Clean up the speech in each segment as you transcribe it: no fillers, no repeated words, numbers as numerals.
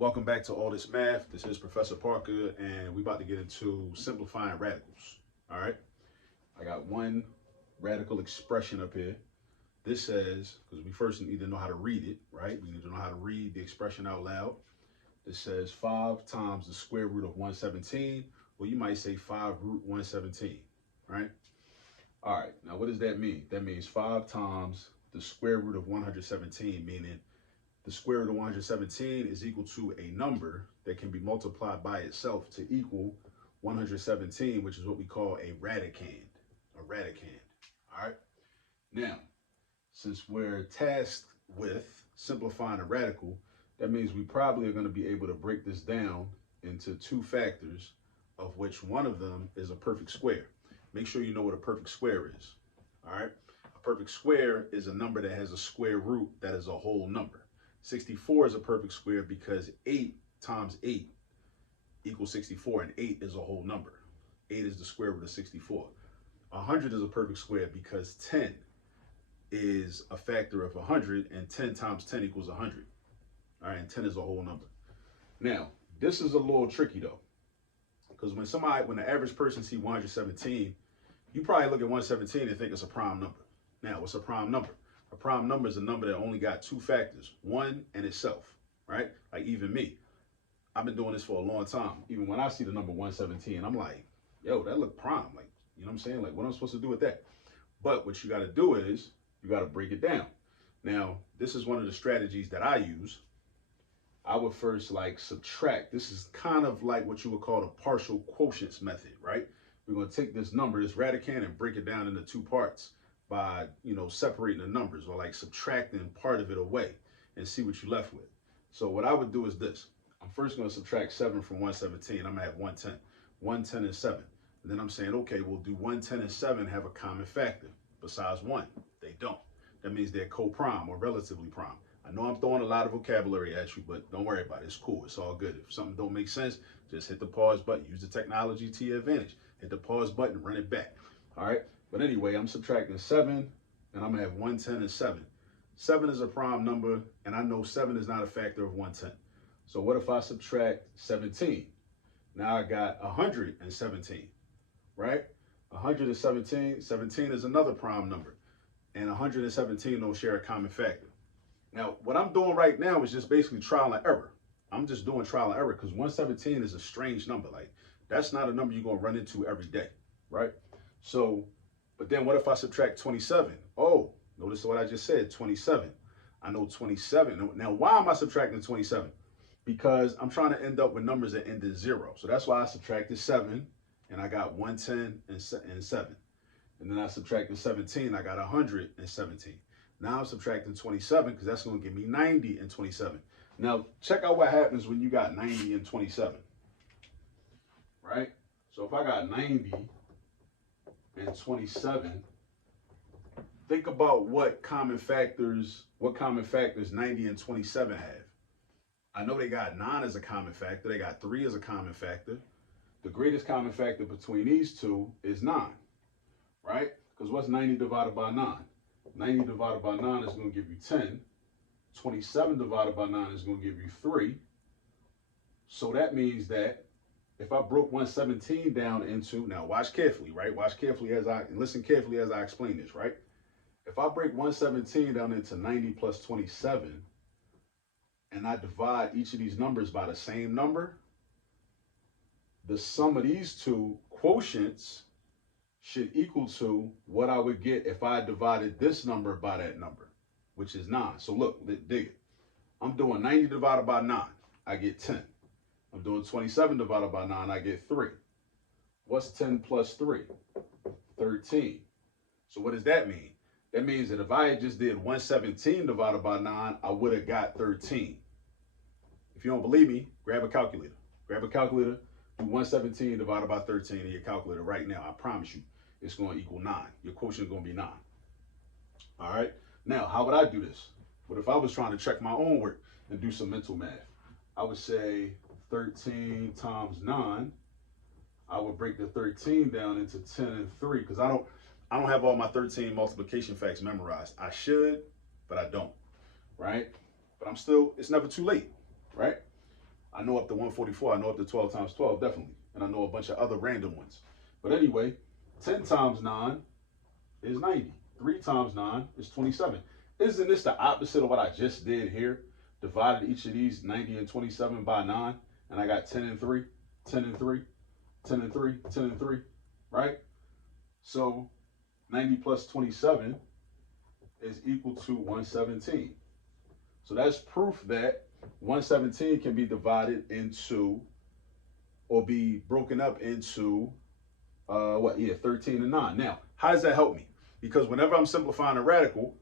Welcome back to All This Math. This is Professor Parker, and we're about to get into simplifying radicals. All right. I got one radical expression up here. This says, because we first need to know how to read it, right? We need to know how to read the expression out loud. This says 5 times the square root of 117, or you might say 5 root 117, right? All right. Now, what does that mean? That means 5 times the square root of 117, meaning the square root of 117 is equal to a number that can be multiplied by itself to equal 117, which is what we call a radicand. A radicand. All right. Now, since we're tasked with simplifying a radical, that means we probably are going to be able to break this down into two factors, of which one of them is a perfect square. Make sure you know what a perfect square is. All right. A perfect square is a number that has a square root that is a whole number. 64 is a perfect square because 8 times 8 equals 64, and 8 is a whole number. 8 is the square root of 64. 100 is a perfect square because 10 is a factor of 100, and 10 times 10 equals 100. All right, and 10 is a whole number. Now, this is a little tricky though, because when the average person sees 117, you probably look at 117 and think it's a prime number. Now, what's a prime number? A prime number is a number that only got two factors, 1 and itself, right? Like even me, I've been doing this for a long time. Even when I see the number 117, I'm like, yo, that look prime. Like, you know what I'm saying? Like, what am I supposed to do with that? But what you got to do is you got to break it down. Now, this is one of the strategies that I use. I would first subtract. This is kind of like what you would call the partial quotients method, right? We're going to take this number, this radicand, and break it down into two parts by, separating the numbers or subtracting part of it away and see what you're left with. So what I would do is this. I'm first going to subtract 7 from 117. I'm going to have 110. 110 and 7. And then I'm saying, okay, well, do 110 and 7 have a common factor besides 1? They don't. That means they're co-prime or relatively prime. I know I'm throwing a lot of vocabulary at you, but don't worry about it. It's cool. It's all good. If something don't make sense, just hit the pause button. Use the technology to your advantage. Hit the pause button, run it back. All right? But anyway, I'm subtracting 7, and I'm going to have 110 and 7. 7 is a prime number, and I know 7 is not a factor of 110. So what if I subtract 17? Now I got 117, right? 117, 17 is another prime number, and 117 don't share a common factor. Now, what I'm doing right now is just basically trial and error. I'm just doing trial and error because 117 is a strange number. Like, that's not a number you're going to run into every day, right? So, but then what if I subtract 27? Oh, notice what I just said, 27. I know 27. Now, why am I subtracting 27? Because I'm trying to end up with numbers that end in 0. So that's why I subtracted 7, and I got 110 and 7. And then I subtracted 17, I got 117. Now I'm subtracting 27 because that's going to give me 90 and 27. Now, check out what happens when you got 90 and 27, right? So if I got 90 and 27, think about what common factors 90 and 27 have. I know they got 9 as a common factor. They got 3 as a common factor. The greatest common factor between these two is 9, right? Because what's 90 divided by 9? 90 divided by 9 is going to give you 10. 27 divided by 9 is going to give you 3. So that means that if I broke 117 down into, now watch carefully, right? Watch carefully listen carefully as I explain this, right? If I break 117 down into 90 plus 27, and I divide each of these numbers by the same number, the sum of these two quotients should equal to what I would get if I divided this number by that number, which is 9. So look, dig it. I'm doing 90 divided by 9, I get 10. I'm doing 27 divided by 9, I get 3. What's 10 plus 3? 13. So what does that mean? That means that if I just did 117 divided by 9, I would have got 13. If you don't believe me, grab a calculator. Grab a calculator, do 117 divided by 13 in your calculator right now. I promise you, it's going to equal 9. Your quotient is going to be 9. All right? Now, how would I do this? What if I was trying to check my own work and do some mental math? I would say 13 times 9. I would break the 13 down into 10 and 3 because I don't have all my 13 multiplication facts memorized. I should, but I don't, right? But it's never too late, right? I know up to 144. I know up to 12 times 12, definitely. And I know a bunch of other random ones. But anyway, 10 times 9 is 90. 3 times 9 is 27. Isn't this the opposite of what I just did here? Divided each of these 90 and 27 by 9. And I got 10 and 3, 10 and 3, 10 and 3, 10 and 3, right? So 90 plus 27 is equal to 117. So that's proof that 117 can be divided into, or be broken up into, 13 and 9. Now, how does that help me? Because whenever I'm simplifying a radical,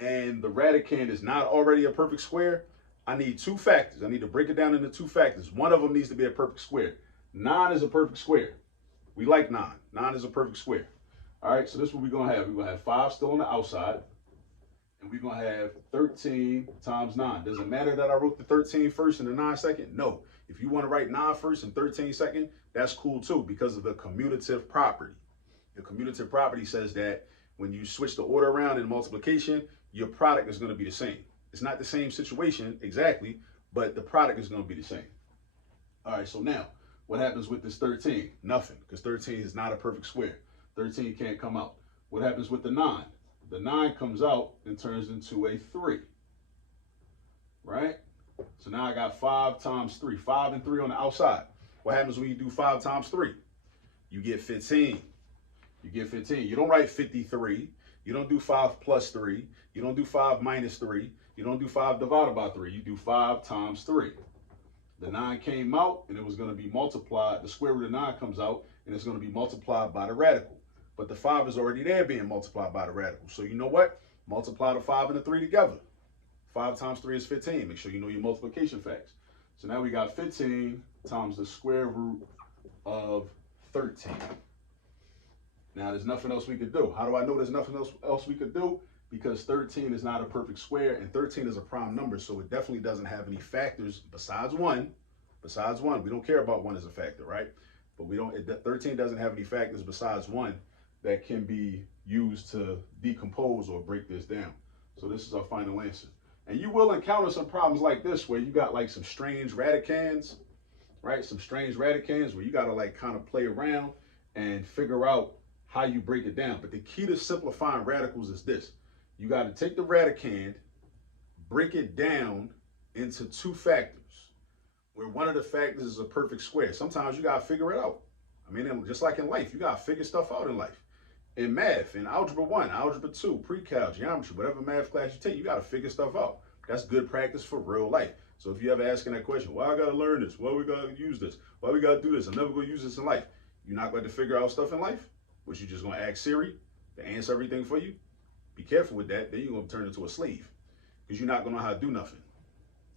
and the radicand is not already a perfect square, I need two factors. I need to break it down into two factors. One of them needs to be a perfect square. 9 is a perfect square. We like 9. 9 is a perfect square. All right, so this is what we're going to have. We're going to have 5 still on the outside. And we're going to have 13 times 9. Does it matter that I wrote the 13 first and the 9 second? No. If you want to write 9 first and 13 second, that's cool too, because of the commutative property. The commutative property says that when you switch the order around in multiplication, your product is going to be the same. It's not the same situation exactly, but the product is going to be the same. All right, so now what happens with this 13? Nothing, because 13 is not a perfect square. 13 can't come out. What happens with the 9? The 9 comes out and turns into a 3, right? So now I got 5 times 3. 5 and 3 on the outside. What happens when you do 5 times 3? You get 15. You get 15. You don't write 53. You don't do 5 plus 3. You don't do 5 minus 3. You don't do 5 divided by 3. You do 5 times 3. The 9 came out and it was going to be multiplied. The square root of 9 comes out and it's going to be multiplied by the radical. But the 5 is already there being multiplied by the radical. So you know what? Multiply the 5 and the 3 together. 5 times 3 is 15. Make sure you know your multiplication facts. So now we got 15 times the square root of 13. Now there's nothing else we could do. How do I know there's nothing else we could do? Because 13 is not a perfect square and 13 is a prime number, so it definitely doesn't have any factors besides 1. Besides 1, we don't care about 1 as a factor, right? But 13 doesn't have any factors besides 1 that can be used to decompose or break this down. So this is our final answer. And you will encounter some problems like this where you got like some strange radicands, right? Some strange radicands where you got to like kind of play around and figure out how you break it down. But the key to simplifying radicals is this. You got to take the radicand, break it down into two factors, where one of the factors is a perfect square. Sometimes you got to figure it out. I mean, just like in life, you got to figure stuff out in life. In math, in algebra 1, algebra 2, pre-calc, geometry, whatever math class you take, you got to figure stuff out. That's good practice for real life. So if you ever asking that question, why I got to learn this? Why we got to use this? Why we got to do this? I'm never going to use this in life. You're not going to figure out stuff in life? But you're just going to ask Siri to answer everything for you? Be careful with that. Then you're going to turn into a slave because you're not going to know how to do nothing.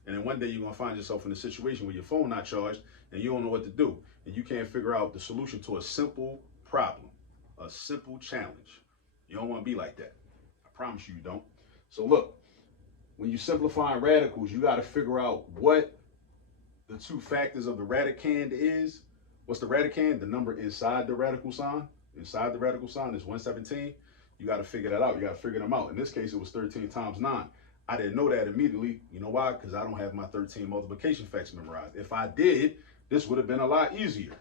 And then one day you're going to find yourself in a situation where your phone not charged and you don't know what to do. And you can't figure out the solution to a simple problem, a simple challenge. You don't want to be like that. I promise you, you don't. So look, when you're simplifying radicals, you got to figure out what the two factors of the radicand is. What's the radicand? The number inside the radical sign. Inside the radical sign is 117. You got to figure that out. You got to figure them out. In this case, it was 13 times 9. I didn't know that immediately. You know why? Because I don't have my 13 multiplication facts memorized. If I did, this would have been a lot easier.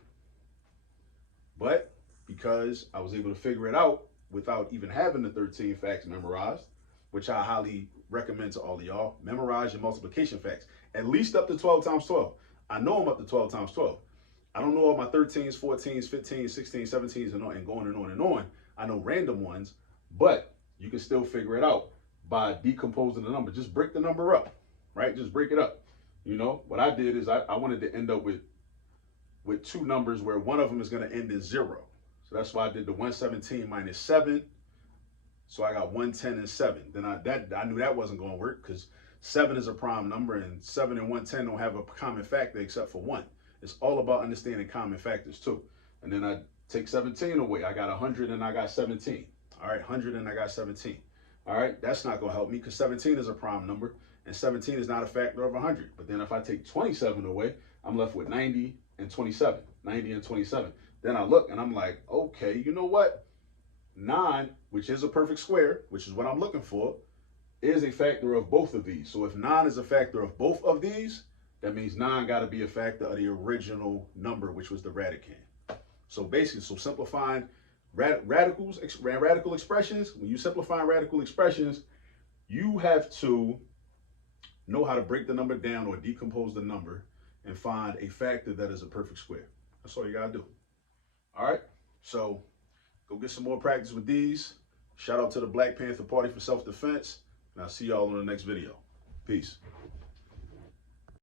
But because I was able to figure it out without even having the 13 facts memorized, which I highly recommend to all of y'all, memorize your multiplication facts, at least up to 12 times 12. I know I'm up to 12 times 12. I don't know all my 13s, 14s, 15s, 16s, 17s, and going and on and on. I know random ones, but you can still figure it out by decomposing the number. Just break the number up, right? Just break it up. You know, what I did is I wanted to end up with two numbers where one of them is going to end in 0. So that's why I did the 117 minus 7. So I got 110 and 7. Then I knew that wasn't going to work because 7 is a prime number and 7 and 110 don't have a common factor except for 1. It's all about understanding common factors too. And then I take 17 away. I got 100 and I got 17. All right, 100 and I got 17. All right, that's not going to help me because 17 is a prime number and 17 is not a factor of 100. But then if I take 27 away, I'm left with 90 and 27. 90 and 27. Then I look and I'm like, okay, you know what? 9, which is a perfect square, which is what I'm looking for, is a factor of both of these. So if 9 is a factor of both of these, that means 9 got to be a factor of the original number, which was the radicand. So basically, so simplifying radical expressions, when you simplify radical expressions, you have to know how to break the number down or decompose the number and find a factor that is a perfect square. That's all you got to do. All right, so go get some more practice with these. Shout out to the Black Panther Party for Self-Defense, and I'll see y'all in the next video. Peace.